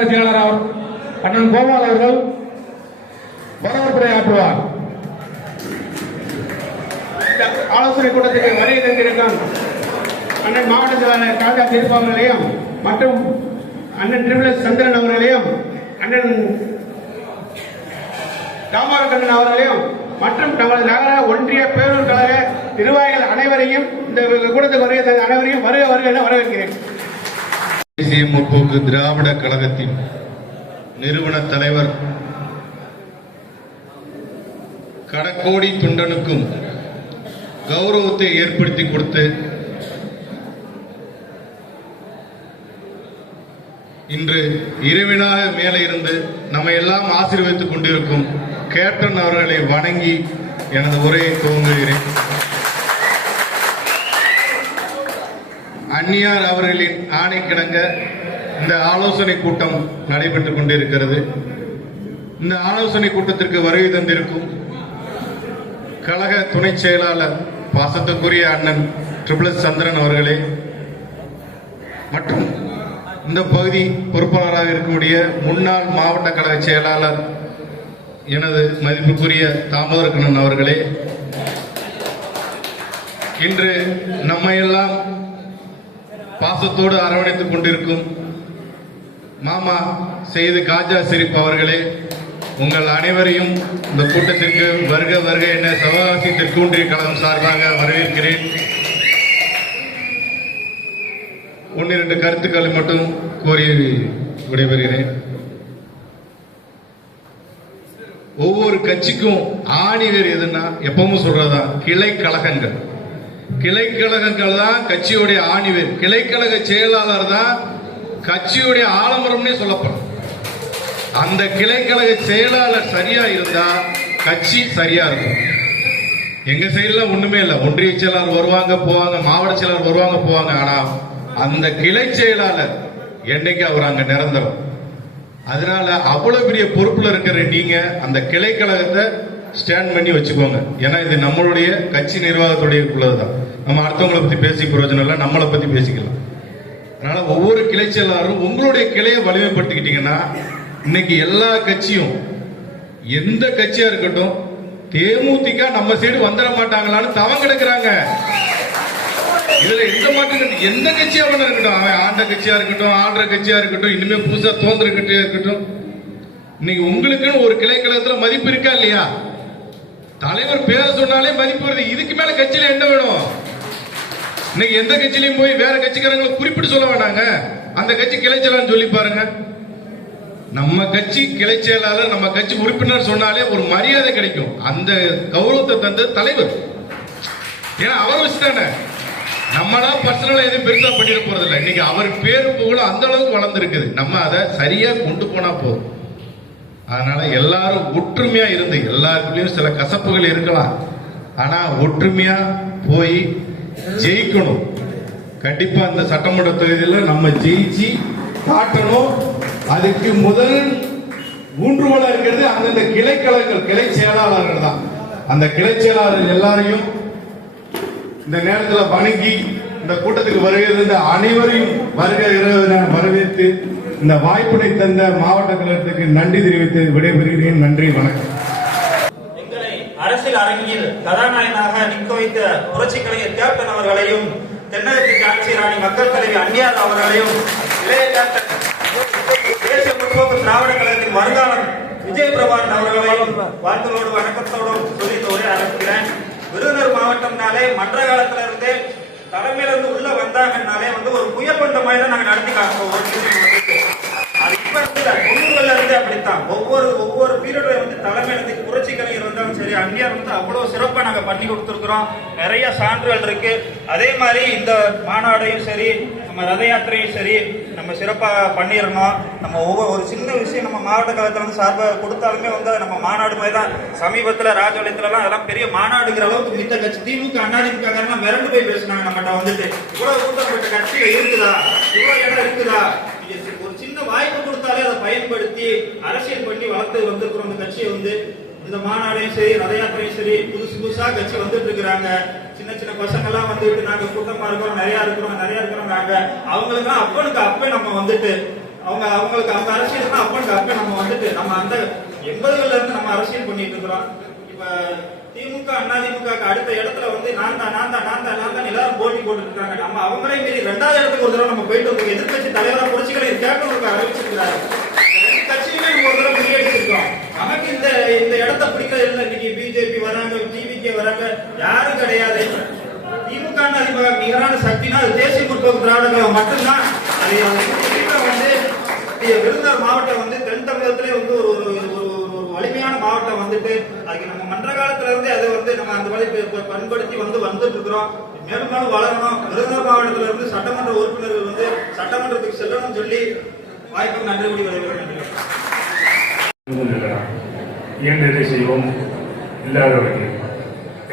கழக செயலாளர் அண்ணன் கோபால் அவர்கள் வரவேற்புரை ஆற்றுவார். ஆலோசனை கூட்டத்துக்கு வருகை தந்திருக்கும் அண்ணன் மாவட்ட செயலாளர் காஜா தீர்ப்பு அவர்களையும் மற்றும் அண்ணன் ட்ரிபிள் சந்திரன் அவர்களையும் அண்ணன் ராமகண்ணன் அவர்களையும் மற்றும் நமது நகர ஒன்றிய பேரூர் கழக நிர்வாகிகள் அனைவரையும் இந்த கூட்டத்துக்கு வருகை அனைவரையும் வருக வருக என வரவேற்கிறேன். தேசிய முற்போக்கு திராவிட கழகத்தின் நிறுவன தலைவர் கடக்கோடி துண்டனுக்கும் கௌரவத்தை ஏற்படுத்தி கொடுத்து இன்று இறைவனாக மேலே இருந்து நம்ம எல்லாம் ஆசீர்வதித்துக் கொண்டிருக்கும் கேப்டன் அவர்களை வணங்கி எனது உரையை துவங்குகிறேன். அந்நியார் அவர்களின் ஆணைக்கிணங்க இந்த ஆலோசனை கூட்டம் நடைபெற்றுக் கொண்டிருக்கிறது. இந்த ஆலோசனை கூட்டத்திற்கு வருகை தந்திருக்கும் கழக துணை செயலாளர் பாசத்துக்குரிய அண்ணன் ட்ரிபிள் சந்திரன் அவர்களே மற்றும் இந்த பகுதி பொறுப்பாளராக இருக்கக்கூடிய முன்னாள் மாவட்ட கழக செயலாளர் எனது மதிப்புக்குரிய தாமோதரக்கண்ணன் அவர்களே, இன்று நம்மையெல்லாம் பாசத்தோடு அரவணைத்துக் கொண்டிருக்கும் மாமா செய்து காஜா ஷெரீப் அவர்களே, உங்கள் அனைவரையும் இந்த கூட்டத்திற்கு வருக வருக என சிவகாசி தெற்கொன்றிய கழகம் சார்பாக வரவேற்கிறேன். 1-2 கருத்துக்களை மட்டும் கோரி விடைபெறுகிறேன். ஒவ்வொரு கட்சிக்கும் ஆணிவேர் எதுன்னா எப்பவும் சொல்றதா கிளை கழகங்கள். கிளை கழகங்கள் தான் கட்சியுடைய ஆணிவேர். கிளைக்கழக செயலாளர் தான் கட்சியுடைய ஆலமரம்னே சொல்லப்படும். அந்த கிளைக்கழக செயலாளர் சரியா இருந்தா கட்சி சரியா இருக்கும். எங்க சைடுல ஒண்ணுமே இல்லை. ஒன்றிய செயலாளர் வருவாங்க போவாங்க, மாவட்ட செயலாளர் வருவாங்க போவாங்க. ஆனா அந்த கிளை செயலாளர் என்னைக்கு அவர் அங்க நிரந்தரம். அதனால அவ்வளவு பெரிய பொறுப்புல இருக்கிற நீங்க அந்த கிளை கழகத்தை ஸ்டாண்ட் பண்ணி வச்சுக்கோங்க. ஏன்னா இது நம்மளுடைய கட்சி நிர்வாகத்துடைய உள்ளதுதான். நம்ம அடுத்தவங்களை பத்தி பேசி பிரயோஜனம் இல்லை, நம்மளை பத்தி பேசிக்கலாம். அதனால ஒவ்வொரு கிளை செயலாளரும் உங்களுடைய கிளையை வலிமைப்படுத்திக்கிட்டீங்கன்னா இன்னைக்கு எல்லா கட்சியும் எந்த கட்சியா இருக்கட்டும் தேமுதிக நம்ம சைடு வந்துட மாட்டாங்களான்னு தவம் கிடக்குறாங்க. இதுல எந்த மாற்றம் எந்த கட்சியா வேணா இருக்கட்டும், அவன் ஆண்ட கட்சியா இருக்கட்டும், ஆடுற கட்சியா இருக்கட்டும், இனிமே புதுசா தோன்ற கட்சியா இருக்கட்டும், இன்னைக்கு உங்களுக்குன்னு ஒரு கிளை கழகத்துல மதிப்பு இருக்கா இல்லையா? தலைவர் பேர சொன்னாலே மதிப்பு வருது. இதுக்கு மேல கட்சியில என்ன வேணும்? இன்னைக்கு எந்த கட்சியிலையும் போய் வேற கட்சிக்காரங்களை குறிப்பிட்டு சொல்ல வேணாங்க. அந்த கட்சி கிளை செயலாளர் சொல்லி பாருங்க. நம்ம கட்சி கிளை செயலாளர், நம்ம கட்சி உறுப்பினர் சொன்னாலே ஒரு மரியாதை கிடைக்கும். அந்த கௌரவத்தை தந்த தலைவர். ஏன்னா அவர் வச்சுதானே நம்மளா பர்சனலா எதுவும் பெருசா பண்ணிட போறது இல்லை. இன்னைக்கு அவர் பேரு புகழும் அந்த அளவுக்கு வளர்ந்துருக்குது. நம்ம அதை சரியா கொண்டு போனா போதும். அதனால எல்லாரும் ஒற்றுமையா இருந்து, எல்லாருக்குள்ளயும் சில கசப்புகள் இருக்கலாம், ஆனா ஒற்றுமையா போய் ஜெயிக்கணும். கண்டிப்பா அந்த சட்டமன்ற தொகுதியில் நம்ம ஜெயிச்சு காட்டணும். அதுக்கு முதல் ஊன்றுகோலா இருக்கிறது அந்தந்த கிளை கழகங்கள், கிளை செயலாளர்கள் தான். அந்த கிளை செயலாளர்கள் எல்லாரையும் இந்த நேரத்தில் வணங்கி இந்த கூட்டத்துக்கு வருகிறது அனைவரையும் வரவேற்று இந்த வாய்ப்பினை தந்த மாவட்ட கழகத்துக்கு நன்றி தெரிவித்து விடைபெறுகிறேன். நன்றி, வணக்கம். எங்களை அரசியல் அரங்கில் கதாநாயகனாக நிற்க வைத்த புரட்சி கலைஞர் கேப்டன் அவர்களையும், தென்னகத்திற்கு ஆட்சி ராணி மக்கள் தலைவி அந்நியார் அவர்களையும், இளைய கேப்டன் தேசிய முற்போக்கு திராவிட கழகத்தின் வருங்காலம் விஜய் பிரபாகரன் அவர்களையும் வாழ்த்துகளோடு வணக்கத்தோடும் சொல்லி உரை ஆரம்பிக்கிறேன். விருதுநகர் மாவட்டம்னாலே மன்ற காலத்துல இருந்தே தலைமையில இருந்து உள்ள வந்தாங்கன்னாலே ஒரு புயல் கொண்ட மாதிரி தான் நாங்க நடத்தி காட்டுவோம். அது இப்ப இருந்து 90ல இருந்து அப்படித்தான். ஒவ்வொரு பீரியட்ல தலைமையில புரட்சி கலைஞர் வந்தாலும் சரி, அந்நியார் அவ்வளவு சிறப்பா நாங்க பண்ணி கொடுத்துருக்கிறோம். நிறைய சான்றுகள் இருக்கு. அதே மாதிரி இந்த மாநாடையும் சரி, நம்ம ரத யாத்திரையும் சரி, நம்ம சிறப்பா பண்ணிடணும். நம்ம ஒரு சின்ன விஷயம் நம்ம மாவட்ட கழகத்துல சார்பாக கொடுத்தாலுமே நம்ம மாநாடு மாதிரி தான். சமீபத்துல ராஜபாளையத்துல அதெல்லாம் பெரிய மாநாடுங்கிற அளவுக்கு மித்த கட்சி திமுக அதிமுக மிரண்டு போய் பேசினாங்க. நம்மகிட்ட இவ்வளவு கூட்டப்பட்ட கட்சிகள் இருக்குதா, இவ்வளவு இடம் இருக்குதா, ஒரு சின்ன வாய்ப்பு கொடுத்தாலே அதை பயன்படுத்தி அரசியல் பண்ணி வளர்த்து வந்திருக்கிறோம். இந்த கட்சியை இந்த மாநாடையும் சரி, ரத யாத்திரையும் சரி, புதுசா கட்சி வந்துட்டு இருக்கிறாங்க. சின்ன சின்ன பசங்க எல்லாம் நாங்க கூட்டமா இருக்கிறோம், நிறைய இருக்கிறோம் நாங்க அவங்களுக்கு அப்பனுக்கு அப்ப நம்ம அவங்களுக்கு அந்த அரசியல் தான் அப்ப நம்ம வந்துட்டு நம்ம அந்த 80களில இருந்து நம்ம அரசியல் பண்ணிட்டு இருக்கிறோம். இப்ப திமுக அதிமுக அடுத்த இடத்துல வந்து நான் தான் எல்லாரும் போட்டி போட்டு இருக்காங்க. நம்ம அவங்களே மீறி 2வது இடத்துக்கு ஒரு தடவை நம்ம போயிட்டு இருக்கோம். எதிர்கட்சி தலைவரா புரட்சிகளை கேட்கணும் அறிவிச்சிருக்கிறாரு. ரெண்டு கட்சியுமே நம்ம ஒரு தடவை முறியடிச்சிருக்கோம். நமக்கு இந்த இடத்த பிடிக்கிறது இல்லை. இன்னைக்கு பிஜேபி வராங்க, டிவிகே வராங்க, யாரும் கிடையாது. திமுக அதிமுக நிகரான சக்தினா அது தேசிய முற்போக்கு திராவிட கழகம் மட்டும்தான். அது வந்து விருதுநகர் மாவட்டம் வந்து தென் தமிழகத்திலே வந்து ஒரு வலிமையான மாவட்டம் வந்துட்டு அதுக்கு நம்ம மன்ற காலத்துல இருந்து அதை வந்து நம்ம அந்த மாதிரி பண்படுத்தி வந்துட்டு இருக்கிறோம். மேலும் மேலும் வளரணும். விருதுநகர் மாவட்டத்துல இருந்து சட்டமன்ற உறுப்பினர்கள் வந்து சட்டமன்றத்துக்கு செல்லணும்னு சொல்லி வாய்ப்புக்கு நன்றி கூடி வருகிறேன். இயன்றதை செய்வோம். இல்லாதவர்கள்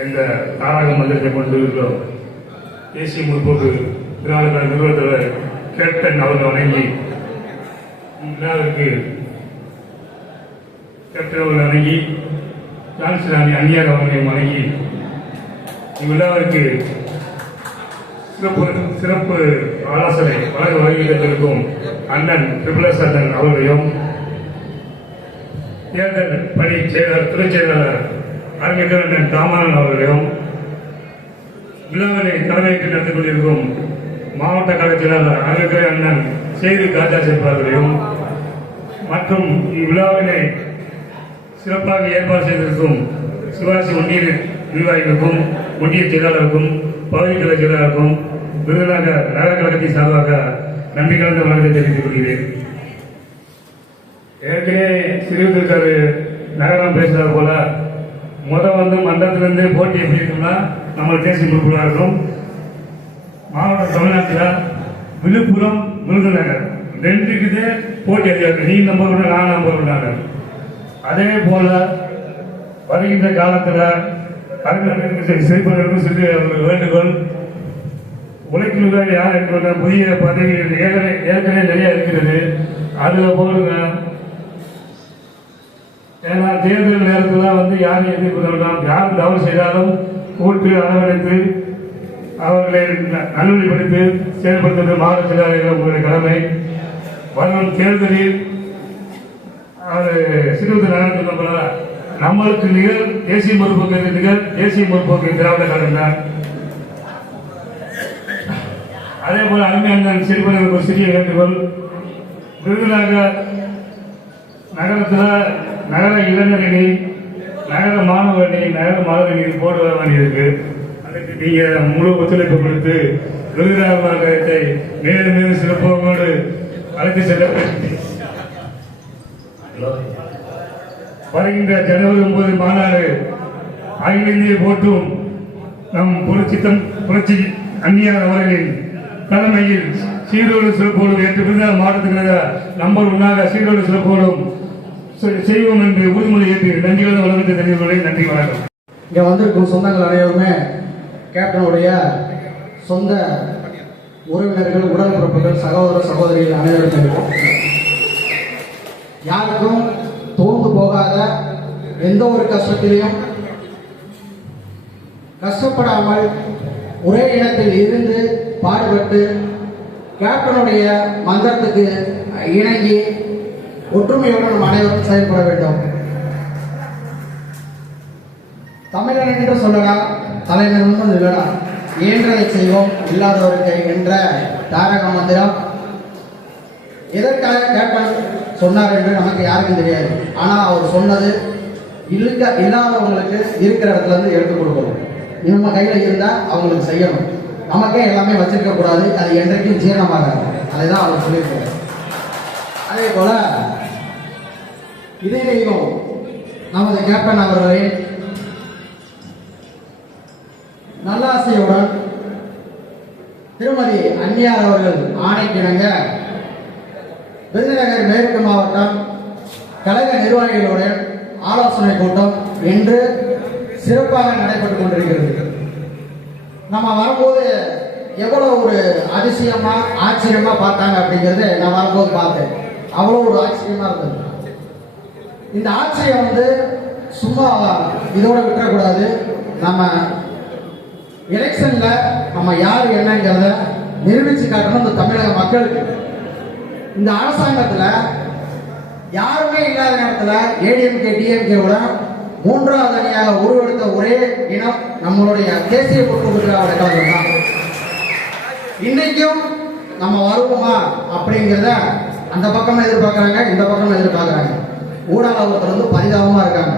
எந்த தாரக மந்திரத்தை கொண்டு இருக்கிறோம். தேசிய முற்போக்கு திராவிட கழக நிறுவனத்தலைவர் கேப்டன் அவர்கள் வணங்கி விழாவிற்கு கேப்டன் அவர்கள் வணங்கி ஜான்சிராணி அந்நியார் அவர்களையும் வணங்கி இவ்விழாவிற்கு சிறப்பு ஆலோசனை வழங்க வருகிறதற்கும் அண்ணன் ட்ரிபிள்எஸ் அண்ணன் அவர்களையும் தேர்தல் பணி செயலாளர் துறை செயலாளர் அறிஞர் அண்ணன் தாமரன் அவர்களையும் விழாவினை தலைமைக்கு நடந்து கொண்டிருக்கும் மாவட்ட கழக செயலாளர் அறிஞர் அண்ணன் செய்தி காஜா சேர்ப்பாளர்களையும் மற்றும் இவ்விழாவினை சிறப்பாக ஏற்பாடு செய்திருக்கும் சிவாசி ஒன்றிய நிர்வாகிகளுக்கும் ஒன்றிய செயலாளருக்கும் பகுதி கழக செயலாளருக்கும் விருதுநகர் நகர கழகத்தின் சார்பாக நன்றி கலந்த வணக்கத்தை தெரிவித்துக் கொள்கிறேன். ஏற்கனவே சிறுவத்திற்காரு நகரம் பேசுறது போல வந்து மன்றத்திலிருந்து போட்டி எப்படி இருக்குன்னா நம்ம தேசிய முற்போக்கா இருக்கும். மாவட்ட தமிழ்நாட்டில் விழுப்புரம் விருதுநகர் 2க்குதே போட்டி அதிகம். நீ நம்பர் விட நான் நம்பர் விடாங்க. அதே போல வருகின்ற காலத்தில் சிறுவர்களுக்கும் சிறு வேண்டுகோள் உழைக்கிறவர்கள் யார் என்ற புதிய பதவிகள் ஏற்கனவே நிறைய இருக்கிறது. அதுல போடுங்க. ஏன்னா தேர்தல் நேரத்தில் வந்து யாரையும் எதிர்ப்பு யார் தவறு செய்தாலும் கூட்டு அரவணைத்து அவர்களை நல்வழிப்படுத்தி செயல்படுத்துவது மாவட்ட செயலாளர்கள் உங்களுடைய கடமை. வரும் தேர்தலில் சிறுவர்கள் நகரத்தில் போல நம்மளுக்கு நிகழ் தேசிய முற்போக்கு நிகழ் தேசிய முற்போக்கு திராவிட கழகம் தான். அதே போல அருமையான சிறுவர்களுக்கு ஒரு சிறிய வேண்டுகோள். விருதுநகர் நகரத்தில் நகர இளைஞரணி, நகர மாணவரணி, நகர மாணவரணி போடு வர வேண்டியிருக்கு. அதுக்கு நீங்க முழு ஒத்துழைப்பு கொடுத்து விருதுநகர் மாவட்டத்தை மேலும் மேலும் சிறப்போடு அழைத்து செல்ல வருகின்ற ஜனவரி 9 மாநாடு அகில இந்திய போட்டும் நம் புரட்சி அந்நியார் அவர்களின் தலைமையில் சீரோடு சிறப்போடும் ஏற்று விருதுநகர் மாவட்டத்தில் நம்பர் 1 சீரோடு சிறப்போடும் செய்வோம் என்று உறுதிமொழி ஏற்று நன்றியோடு வழங்கத்தை தெரிவித்துள்ளேன். நன்றி, வணக்கம். இங்க வந்திருக்கும் சொந்தங்கள் அனைவருமே கேப்டனுடைய சொந்த உறவினர்கள், உடன்பிறப்புகள், சகோதர சகோதரிகள் அனைவரும் இருக்கும். யாருக்கும் தோர்ந்து போகாத எந்த ஒரு கஷ்டத்திலையும் கஷ்டப்படாமல் ஒரே இனத்தில் இருந்து பாடுபட்டு கேப்டனுடைய மந்திரத்துக்கு இணங்கி ஒற்றுமையுடன் நம் அனைவரும் செயல்பட வேண்டும். தமிழன் என்று சொல்லலாம், தலைநகரம் இல்லலாம். இயன்றதை செய்வோம், இல்லாதவருக்கு என்ற தாரக மந்திரம் எதற்காக கேப்டன் சொன்னார் என்று நமக்கு யாருக்கும் தெரியாது. ஆனால் அவர் சொன்னது இல்லாதவங்களுக்கு இருக்கிற இடத்துல இருந்து எடுத்து கொடுக்கணும். நம்ம கையில் இருந்தால் அவங்களுக்கு செய்யணும். நமக்கே எல்லாமே வச்சிருக்க கூடாது. அது என்றைக்கும் ஜீரணமாகாது. அதுதான் அவர் சொல்லியிருக்காரு. அதே போல இதையும் நமது கேப்டன் அவர்களை நல்லாசையுடன் திருமதி அந்நியார் அவர்கள் ஆணைக்கிணங்க விருதுநகர் மேற்கு மாவட்டம் கழக நிர்வாகிகளுடன் ஆலோசனை கூட்டம் இன்று சிறப்பாக நடைபெற்றுக் கொண்டிருக்கிறது. நம்ம வரும்போது எவ்வளவு ஒரு அதிசயமா ஆச்சரியமா பார்த்தாங்க அப்படிங்கிறது நான் வரும்போது பார்த்தேன். அவ்வளோ ஒரு ஆச்சரியமா இருந்தது. இந்த ஆச்சரியம் வந்து சும்மா இதோட விட்டுறக்கூடாது. நம்ம எலெக்ஷன்ல நம்ம யார் என்னங்கிறத நிரூபிச்சு காட்டணும் இந்த தமிழக மக்களுக்கு. இந்த அரசாங்கத்துல யாருமே இல்லாத நேரத்துல ஏடிஎம்கே டிஎம்கேவோட மூன்றாவது அணியாக உருவெடுத்த ஒரே இனம் நம்மளுடைய தேசிய முற்போக்கு திராவிட கழகம் தான். இன்னைக்கும் நம்ம வருவோமா அப்படிங்கிறத அந்த பக்கம் எதிர்பார்க்கறாங்க, இந்த பக்கம் எதிர்பார்க்கறாங்க. ஊடகத்துல வந்து பரிதாபமா இருக்காங்க.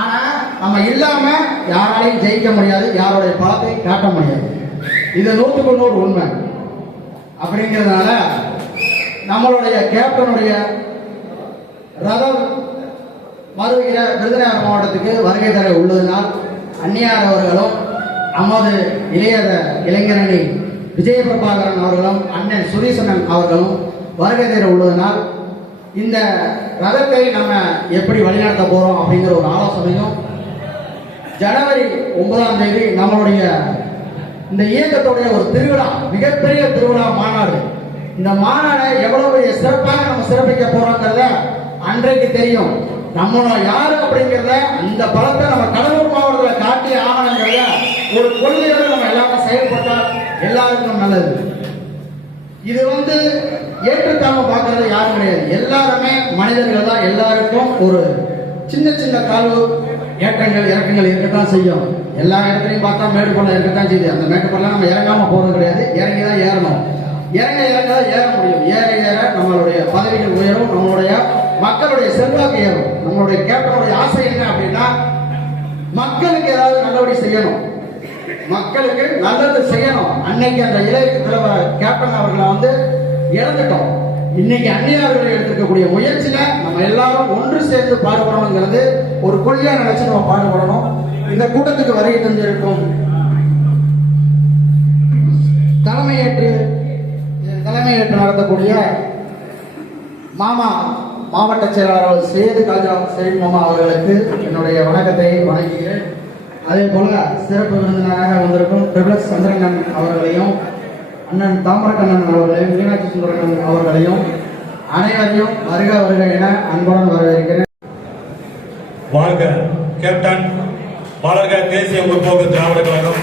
ஆனா நம்ம இல்லாம யாராலையும் ஜெயிக்க முடியாது, யாருடைய பலத்தை காட்ட முடியாது. இது 100% உண்மை. அப்படிங்கிறதுனால நம்மளுடைய கேப்டனுடைய ரதம் மறுகிற விருதுநகர் மாவட்டத்துக்கு வருகை தர உள்ளதினால் அந்நியார் அவர்களும் நமது இளைஞரணி விஜய பிரபாகரன் அவர்களும் அண்ணன் சுரீசனன் அவர்களும் வருகை தர உள்ளதனால் இந்த ரதத்தை நம்ம எப்படி வழிநடத்த போறோம் அப்படிங்கிற ஒரு ஆலோசனையும் ஜனவரி 9ஆம் தேதி நம்மளுடைய இந்த இயக்கத்துடைய ஒரு திருவிழா, மிகப்பெரிய திருவிழா மாநாடு. இந்த மாநாடை எவ்வளவு சிறப்பாக நம்ம சிறப்பிக்க போறோங்கிறத அன்றைக்கு தெரியும். நம்மளோட யாரு அப்படிங்கிறத அந்த பலத்தை நம்ம கடலூர் மாவட்டத்தில் காட்டி ஆகணுங்கிறத ஒரு கொள்கையோடு நம்ம எல்லாரும் செயல்பட்டால் எல்லாருக்கும் நல்லது. இது வந்து ஏற்றுக்காம பார்க்கறது யாரும் கிடையாது. எல்லாருமே மனிதர்கள் தான். எல்லாருக்கும் ஒரு சின்ன சின்ன தாழ்வு ஏற்றங்கள் இறக்கங்கள் இருக்கத்தான் செய்யும். எல்லா இடத்துலையும் பார்த்தா மேடு பள்ளம் இருக்கத்தான் செய்யுது. அந்த மேட்டு பள்ளம் நம்ம இறங்காம போறது கிடையாது, இறங்கி தான் ஏறணும். இறங்க தான் ஏற முடியும். ஏற நம்மளுடைய பதவிகள் உயரும், நம்மளுடைய மக்களுடைய செல்வாக்கு ஏறும். நம்மளுடைய கேப்டனுடைய ஆசை என்ன அப்படின்னா மக்களுக்கு ஏதாவது நல்லபடி செய்யணும், மக்களுக்கு நல்லது செய்யணும். அன்னைக்கு அந்த இளைய தலைவர் கேப்டன் அவர்களை வந்து இழந்துட்டோம். இன்னைக்கு அந்நியர்கள் எடுத்துக்கக்கூடிய முயற்சியில நம்ம எல்லாரும் ஒன்று சேர்ந்து பாடுபடணுங்கிறது ஒரு கொள்கையா நினைச்சு நம்ம பாடுபடணும். இந்த கூட்டத்துக்கு வருகை தந்திருக்கும் தலைமையேற்று நடத்தக்கூடிய மாவட்ட செயலாளர் சேது காஜா செரீப் மாமா அவர்களுக்கு என்னுடைய வணக்கத்தை வணங்குகிறேன். அதே போல சிறப்பு விருந்தினராக வந்திருக்கும் ட்ரிபிள்எஸ் சந்திரன் அவர்களையும், அண்ணன் தாமரக்கண்ணன் அவர்களையும், மீனாட்சி சுந்தரன் அவர்களையும் அனைவரையும் வருக வருக என அன்புடன் வரவேற்கிறேன். வாழ்க கேப்டன், வளர்க தேசிய முற்போக்கு திராவிட கழகம்,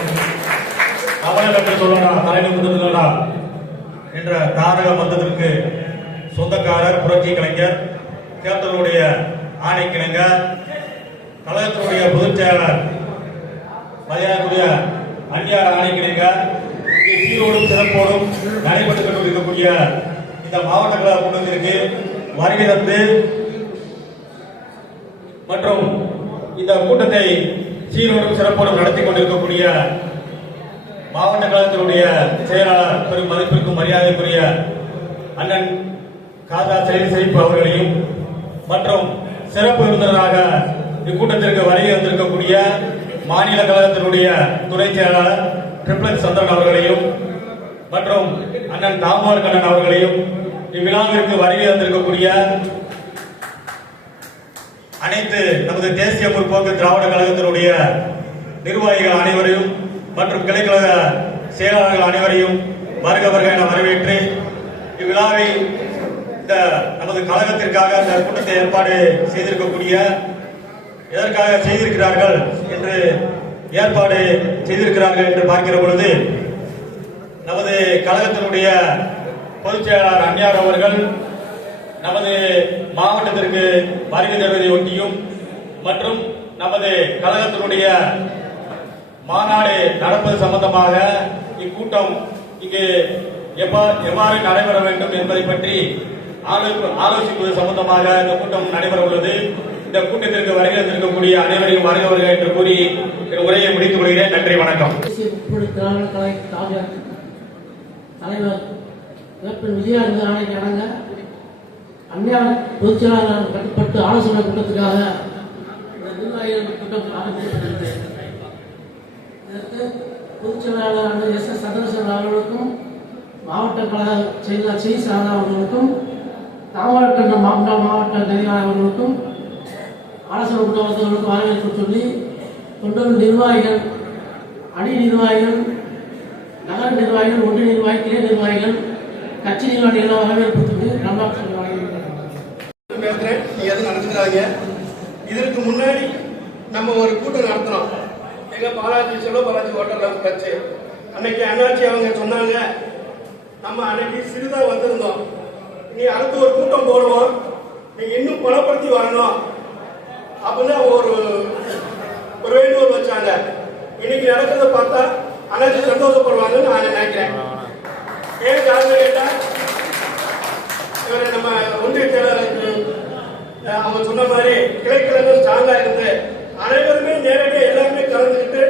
தமிழக என்று சொல்லடா தலைமை முதல்வரா என்ற தாரக மந்தத்திற்கு சொந்தக்காரர் புரட்சி கலைஞர் கேப்டனுடைய ஆணைக்கிணங்க கழகத்தினுடைய பொதுச் செயலாளர் மரியாதைக்குரிய அந்நியார் ஆணைக்கிணங்க சீரோடும் சிறப்போடும் நடைபெற்றுக் கொண்டிருக்கக்கூடிய இந்த மாவட்ட கழக கூட்டத்திற்கு வருகை தந்து மற்றும் இந்த கூட்டத்தை சீரோடும் சிறப்போடும் நடத்தி கொண்டிருக்கக்கூடிய மாவட்ட கழகத்தினுடைய செயலாளர் பெரும் மதிப்பிற்கும் மரியாதைக்குரிய அண்ணன் காதா செரீப் அவர்களையும் மற்றும் சிறப்பு விருந்தினராக இக்கூட்டத்திற்கு வருகை வந்திருக்கக்கூடிய மாநில கழகத்தினுடைய துணை செயலாளர் ட்ரிபிள்எஸ் சந்திரன் அவர்களையும் மற்றும் அண்ணன் தாமரக்கண்ணன் அவர்களையும் இவ்விழாவிற்கு வருகை வந்திருக்கக்கூடிய அனைத்து நமது தேசிய முற்போக்கு திராவிட கழகத்தினுடைய நிர்வாகிகள் அனைவரையும் மற்றும் கிளைக்கழக செயலாளர்கள் அனைவரையும் வருக வருக என வரவேற்று இவ்விழாவை இந்த நமது கழகத்திற்காக இந்த கூட்டத்தை ஏற்பாடு செய்திருக்கக்கூடிய எதற்காக செய்திருக்கிறார்கள் என்று ஏற்பாடு செய்திருக்கிறார்கள் என்று பார்க்கிற பொழுது நமது கழகத்தினுடைய பொதுச் செயலாளர் அந்நியார் அவர்கள் நமது மாவட்டத்திற்கு வருகை தருவதை ஒட்டியும் மற்றும் நமது கழகத்தினுடைய மாநாடு நடப்பது சம்பந்தமாக இக்கூட்டம் இங்கு எவ்வாறு நடைபெற வேண்டும் என்பதை பற்றி ஆலோசிப்பது சம்பந்தமாக இந்த கூட்டம் நடைபெற உள்ளது. இந்த கூட்டத்திற்கு வருகை தந்திருக்கக்கூடிய அனைவரையும் வருக வருக என்று கூறி உரையை முடித்துக் கொள்கிறேன். நன்றி, வணக்கம். தலைவர் கேப்டன் விஜயானந்த ஆணைக்கு அடங்க அந்நியார் பொதுச் செயலாளர் கட்டுப்பட்டு ஆலோசனை கூட்டத்துக்காக நிர்வாகிகள் கூட்டம் ஆரம்பிக்கப்பட்டது. இதற்கு பொதுச் செயலாளர் எஸ் சந்திரசேகர் அவர்களுக்கும் மாவட்ட கழக செயலாளர் சி சாரதா அவர்களுக்கும் தாமரக்கண்ணன் மாவட்ட நெறியாளர் அவர்களுக்கும் ஆலோசனை கூட்டவர்களுக்கும் வரவேற்பு சொல்லி தொண்டர்கள் நிர்வாகிகள், அணி நிர்வாகிகள், நகர நிர்வாகிகள், ஒன்றிய நிர்வாகி, கிளை நிர்வாகிகள், கட்சி நிர்வாகிகள் வரவேற்பு சொல்லி நம்பாட்சி நடத்துகிறாங்க. இதற்கு முன்னாடி நம்ம ஒரு கூட்டம் நடத்தினோம். எங்க பாலாஜி செல்வ பாலாஜி ஹோட்டல்ல வச்சு அன்னைக்கு அண்ணாச்சி அவங்க சொன்னாங்க, நம்ம அன்னைக்கு சிறிதா வந்திருந்தோம். நீ அடுத்து ஒரு கூட்டம் போடுவோம், நீங்க இன்னும் பலப்படுத்தி வரணும் அப்படின்னு ஒரு வேண்டுகோள் வச்சாங்க. இன்னைக்கு நடக்கிறத பார்த்தா அனைத்து சந்தோஷப்படுவாங்கன்னு நான் நினைக்கிறேன். ஏன் காரணம் கேட்டா இவரை நம்ம ஒன்றிய செயலாளர் அவங்க சொன்ன மாதிரி கிளைக்கழகம் ஸ்ட்ராங்கா இருந்து அனைவருமே நேரடியாக எல்லாருமே கலந்துக்கிட்டு